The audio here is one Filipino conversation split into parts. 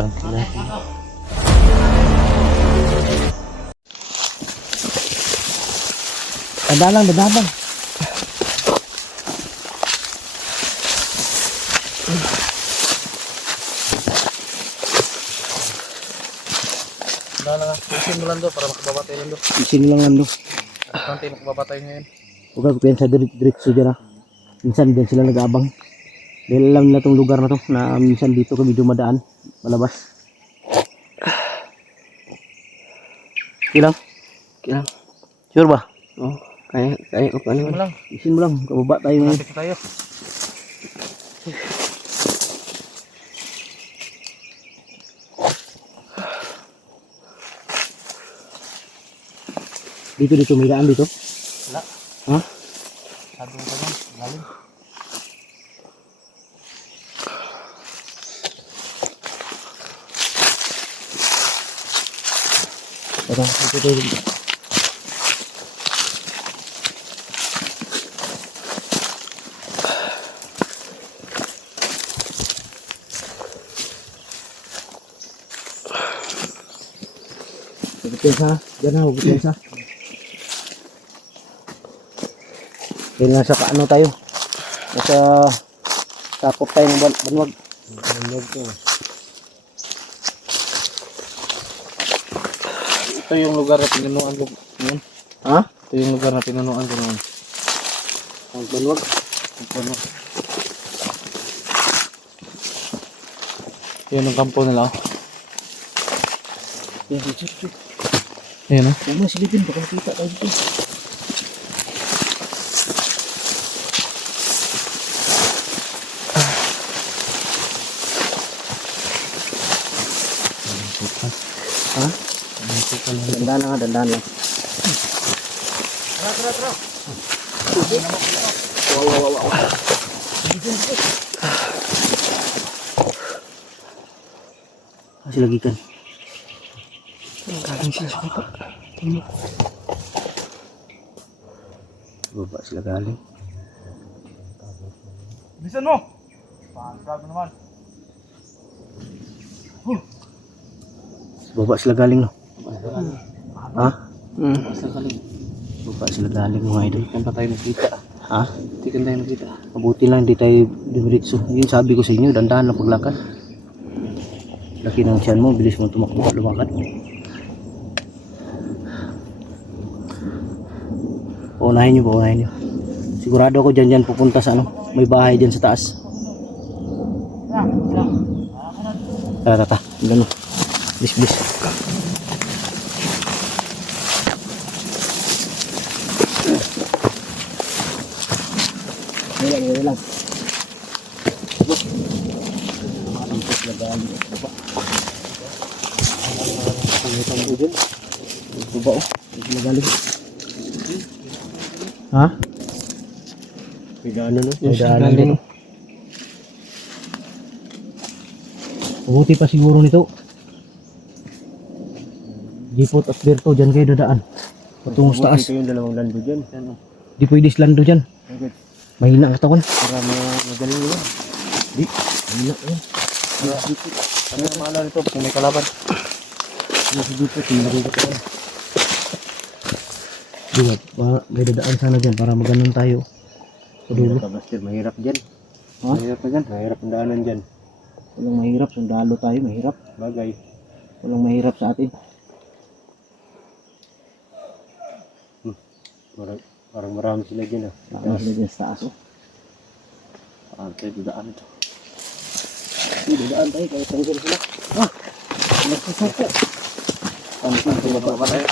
Parang natin. Dadalang, dadalang. Dadalang, isin mo lang do para makababatay lang do. Isin lang lang do. Kanti makababatay ngayon. Huwag ka piyansa diretso dyan ah. Minsan dyan sila nag-aabang. Dahil alam nila itong lugar na to na minsan dito kami dumadaan. Malabas. Okay lang? Okay lang. Sure ba? Oo. Kaya ko pa Isin mo naman. lang. Isin mo lang. Kababa tayo ngayon. Malapit na tayo. Dito may daan dito. Wala. Ha? Sabi mo ba yan? Galing. Tara, dito tayo. Huwag piyansa. Diyan na, huwag piyansa. Dahil nasa kaano tayo. Nasa sakop tayo ng banwag. Banwag to. Ito yung lugar na pinunuan ko noon. Ha? Ito yung lugar na pinunuan ko noon. Ang banwag. Yan ang kampo nila. Yan, dito. Ayan o. Huwag mo silipin, baka makita tayo dito. Ha? Dandan lang, dandan lang. Tara. Wow. Kasi lagi kan. Galing sila sa baba. Tingnan mo. Baba sila galing. Bilisan mo! Pangkag naman. Baba sila galing no. Ha? Basta galing. Baba sila galing mga idol. Kan pa tayo nakita. Ha? Hindi kan tayo nakita. Mabuti lang di tayo dumiritso. Yun sabi ko sa inyo, dandahan lang paglakad. Laki ng tiyan mo, bilis mo tumakbo at lumakad. Paunahin nyo. Sigurado ako dyan pupunta sa ano, may bahay dyan sa taas. Tara. Gano. Bilis. Wala lang. Ha? May daanan no? May daanan dito. Mabuti pa siguro nito. Jipot at Berto, dyan kayo dadaan. Patungos taas. Ito yung dalawang lando dyan. Di pwede slando dyan. Mahina ang katawan. Para magaling yun. Di, mahina yun. Ano yung maalala nito kung may kalaban? Nasa jipot, hindi ko katawan. Diba, may dadaan sana dyan para maganon tayo. Padulo. Mahirap dyan. Ha? Mahirap na dyan. Mahirap ang daanan dyan. Walang mahirap, sundalo tayo, mahirap. Bagay. Walang mahirap sa atin. Parang marami sila dyan ah. Nakama sila dyan sa taas. Saan tayo dudaan ito? Dadaan tayo, kahit tanggol sila. Nasasaka. Saan tayo baba tayo?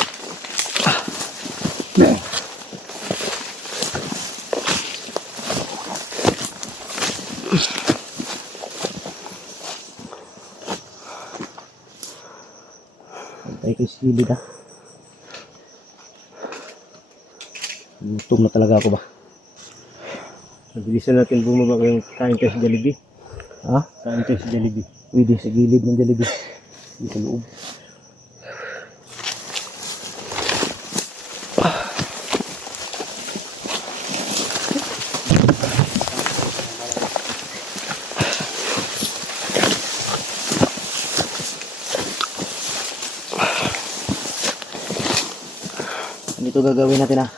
Tayo kay silid ah. Gutom na talaga ako ba? Bilisan natin bumaba kayong kain tayo sa Jollibee. Ha? Kain tayo sa Jollibee. Pwede sa gilid ng Jollibee. Dito loob. Ganito gagawin natin ha.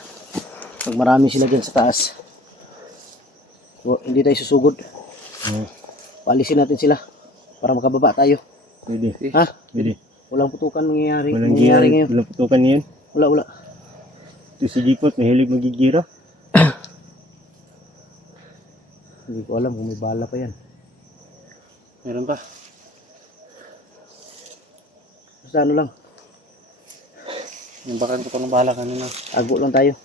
Pag marami sila dyan sa taas, hindi tayo susugod. Paalisin natin sila para makababa tayo. Pwede. Ha? Pwede. Walang putukan Walang mangyayari gira, ngayon. walang putukan niyan. Wala. Ito si Jipot, mahilig magigira. Hindi ko alam kung may bala pa yan. Meron pa. Basta ano lang, Yung bakan ko pa ng bala kanina. ago lang tayo.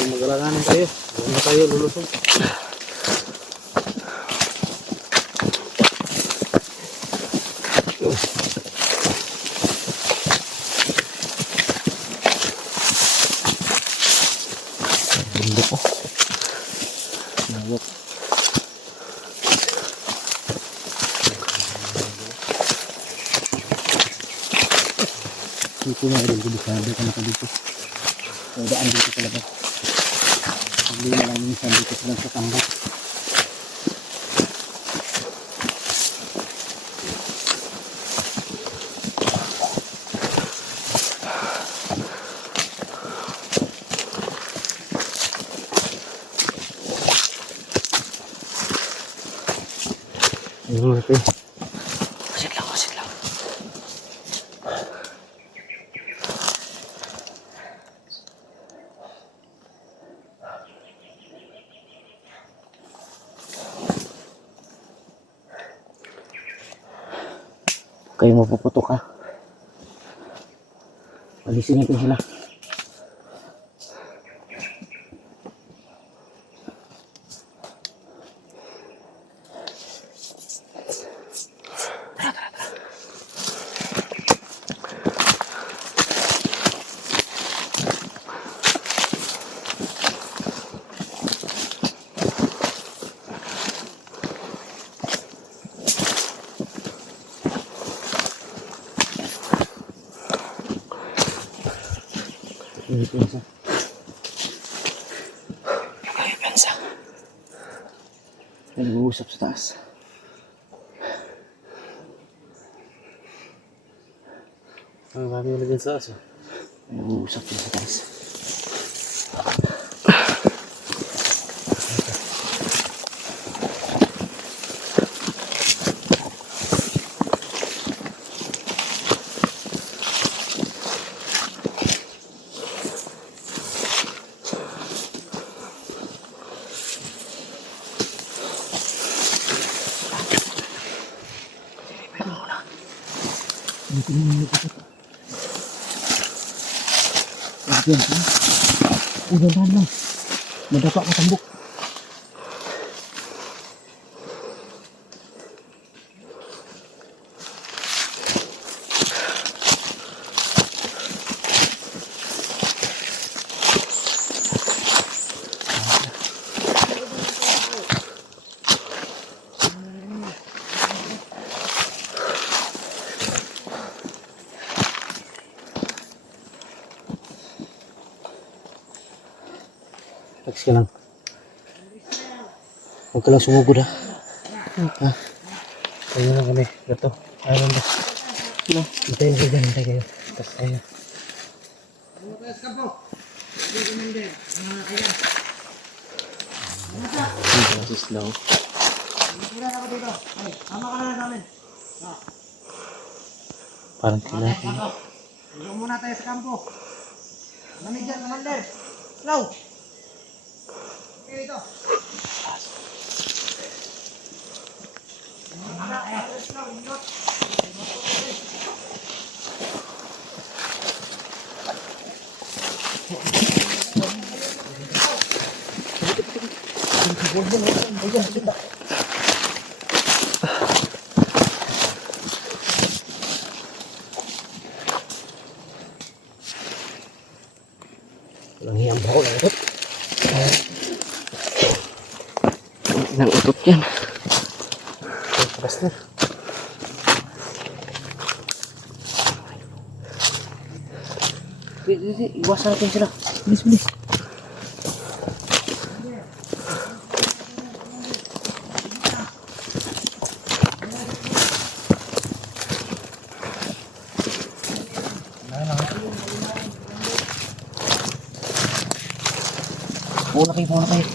Kung magalanganin tayo, huwag na tayo lulusog. Bundok ko. Nawak. Dito na rin, kubisado ka na ka dito. So, daan dito talaga. Hindi na lang minsan dito silang sa tambak. Ayun natin. Masit lang. Kayo mapuputok ha. Alisin natin sila. Ini pensa. Ay, pensa. Nag-uusap sa taas. Ang rami na dyan sa aso. Nag-uusap sa taas. Yan, ulan lang. Madapa ka tambok. Relax ka lang. Huwag ka lang sumugod ha. Ha? Ayun lang kami. Gato. Ayun lang. No? Hintayin kayo dyan. Hintay kayo. Tapos tayo. This is slow. Parang kailangan. Tulong muna tayo sa kampo. Lamig dyan, Commander. Slow. Okay, ito. Walang hiyang baho ng utot. Ng utot yan. Basta. Iwasan natin sila. Bilis. Muna kayo, muna kayo.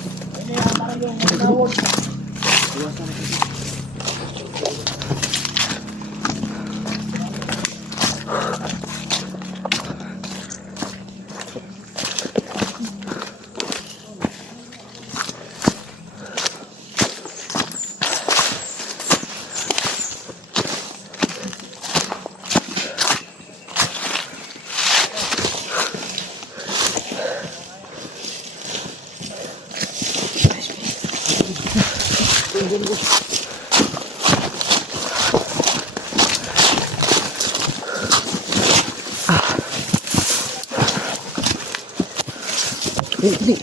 Hindi.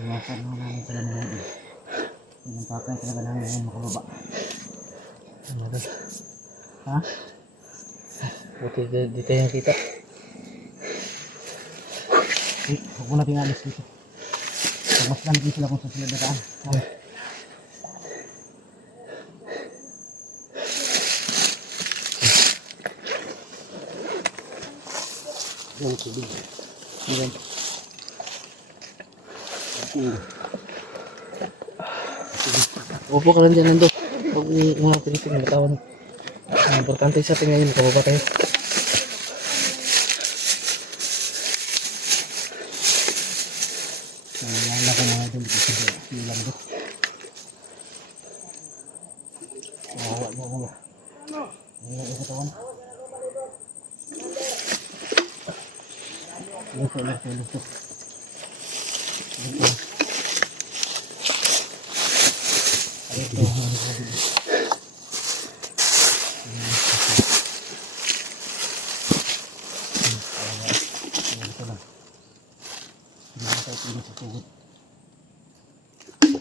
Iwasan mo namin sila na yun. Yung papay talaga namin ngayon makababa. Ano ba? Ha? Buti di tayo nakita. Huwag mo natin alis dito. Mas namin sila kung saan sila dadaan. Yung tubig. Yan. Upo ka lang dyan, Nando. Huwag mga Pilipino, natawan. Importante sa atin ngayon, kababa tayo. Wala ko mga doon dito sa silang doon. Mawawa mo ako ba? Ayan ang katawan. Luto.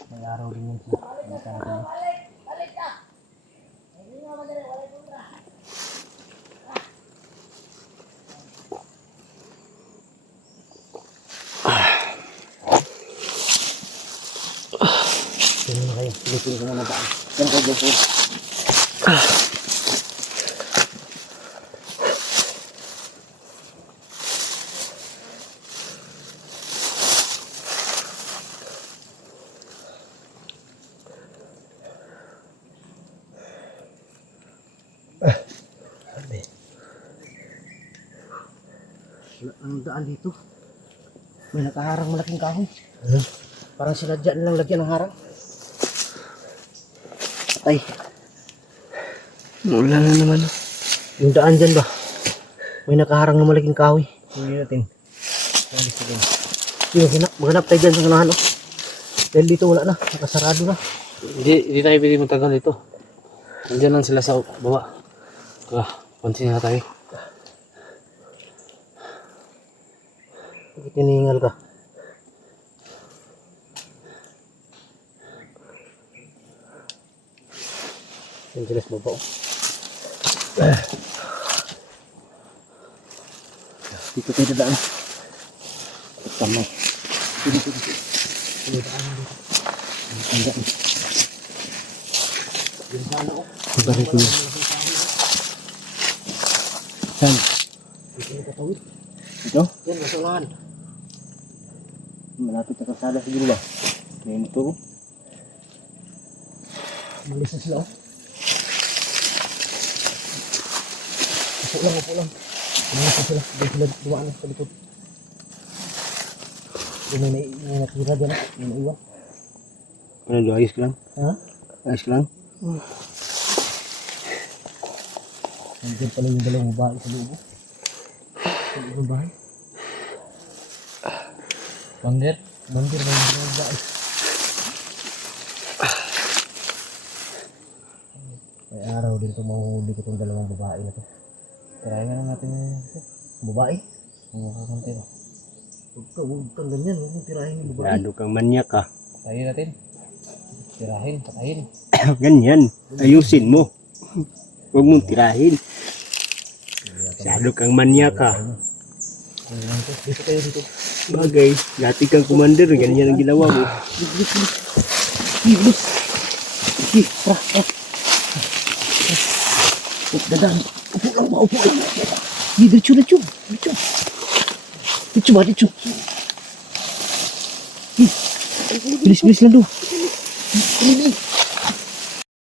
May araw din yun siya. Sino na kayo? Pilipin ko muna daan. Saan kayo dyan po? Wala ang daan dito. May nakaharang malaking kahoy. Parang sinadya nilang lagyan ng harang. Ay. Wala na naman. Yung daan dyan ba? May nakaharang ng malaking kahoy. Hindi natin. Maghanap tayo dyan sa kanahan. Oh. Dahil dito wala na. Nakasarado na. Hindi tayo pwede matagal dito. Nandiyan lang sila sa baba. Konti na tayo. Bakit hinihingal ka? Yung sila sa baba. Dito tayo dadaan. Tama. Dito. Dadaan dito. Ang daan. Yung daan ako. Pagkari ko yun. Saan? Dito yung katawid. Ito? Yan, masulahan. Malapit na kasada siguro ba? Ngayon ito. Malis na sila. Oh. Upo lang. Malis na sila. Doon sila dumaan sa likod. Doon may natira dyan. May naiwan. Ano, ayos ka lang? Ha? Ayos ka lang? Nandiyan pala yung dalawang babae sa loob. Sa loob ng bahay. Bangger? Bangger na yung dalawang babae. May araw din ito mahuhuli ko itong dalawang babae na ito. Try na lang natin yung Babae? kung makakunti ba. Huwag kang ganyan. Huwag mong tirahin yung babae. Lalo kang manyak ka. Patayin natin. Tirahin, patayin. Ganyan, ayusin mo. Huwag mong tirahin. Masyado kang manya ka. Dito kayo dito. Bagay, dati kang commander, ganyan ang ginawa mo. Bilis. Sige, tara. Dadaan. Upo lang ba? Upo lang. Diretso. Diretso ba? Bilis lang do. Bilis.